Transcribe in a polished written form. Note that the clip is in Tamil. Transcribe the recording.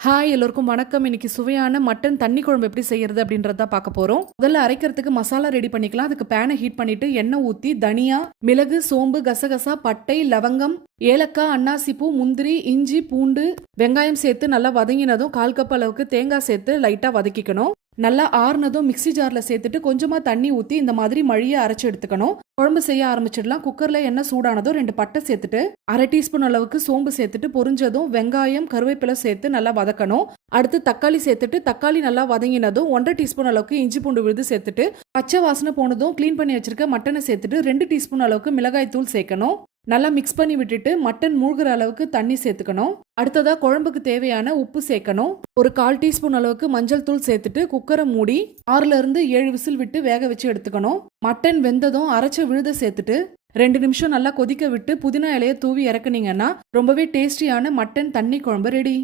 ஹாய் எல்லோருக்கும் வணக்கம். இன்னைக்கு சுவையான மட்டன் தண்ணி குழம்பு எப்படி செய்யறது அப்படின்றத பார்க்க போறோம். முதல்ல அரைக்கிறதுக்கு மசாலா ரெடி பண்ணிக்கலாம். அதுக்கு பேனை ஹீட் பண்ணிட்டு எண்ணெய் ஊத்தி தனியா, மிளகு, சோம்பு, கசகசா, பட்டை, லவங்கம், ஏலக்காய், அன்னாசிப்பூ, முந்திரி, இஞ்சி, பூண்டு, வெங்காயம் சேர்த்து நல்லா வதங்கினதும் 1/4 கப் அளவுக்கு தேங்காய் சேர்த்து லைட்டா வதக்கிக்கணும். நல்லா ஆறுனதும் மிக்சி ஜார்ல சேர்த்துட்டு கொஞ்சமா தண்ணி ஊத்தி இந்த மாதிரி மழிய அரைச்சு எடுத்துக்கணும். குழம்பு செய்ய ஆரம்பிச்சிடலாம். குக்கர்ல எண்ணெய் சூடானதும் 2 பட்டை சேர்த்துட்டு 1/2 டீஸ்பூன் அளவுக்கு சோம்பு சேர்த்துட்டு பொரிஞ்சதும் வெங்காயம், கருவேப்பிலை சேர்த்து நல்லா வதக்கணும். அடுத்து தக்காளி சேர்த்துட்டு தக்காளி நல்லா வதங்கினதும் 1/2 டீஸ்பூன் அளவுக்கு இஞ்சி பூண்டு விழுது சேர்த்துட்டு பச்சை வாசனை போனதும் கிளீன் பண்ணி வச்சிருக்க மட்டனை சேர்த்துட்டு 2 டீஸ்பூன் அளவுக்கு மிளகாய் தூள் சேர்க்கணும். நல்லா மிக்ஸ் பண்ணி விட்டுட்டு மட்டன் மூழ்கிற அளவுக்கு தண்ணி சேர்த்துக்கணும். அடுத்ததா குழம்புக்கு தேவையான உப்பு சேர்க்கணும். ஒரு 1/4 டீஸ்பூன் அளவுக்கு மஞ்சள் தூள் சேர்த்துட்டு குக்கரை மூடி 6 இருந்து 7 விசில் விட்டு வேக வச்சு எடுத்துக்கணும். மட்டன் வெந்ததும் அரைச்ச விழுத சேர்த்துட்டு 2 நிமிஷம் நல்லா கொதிக்க விட்டு புதினா இலையை தூவி இறக்குனீங்கன்னா ரொம்பவே டேஸ்டியான மட்டன் தண்ணி குழம்பு ரெடி.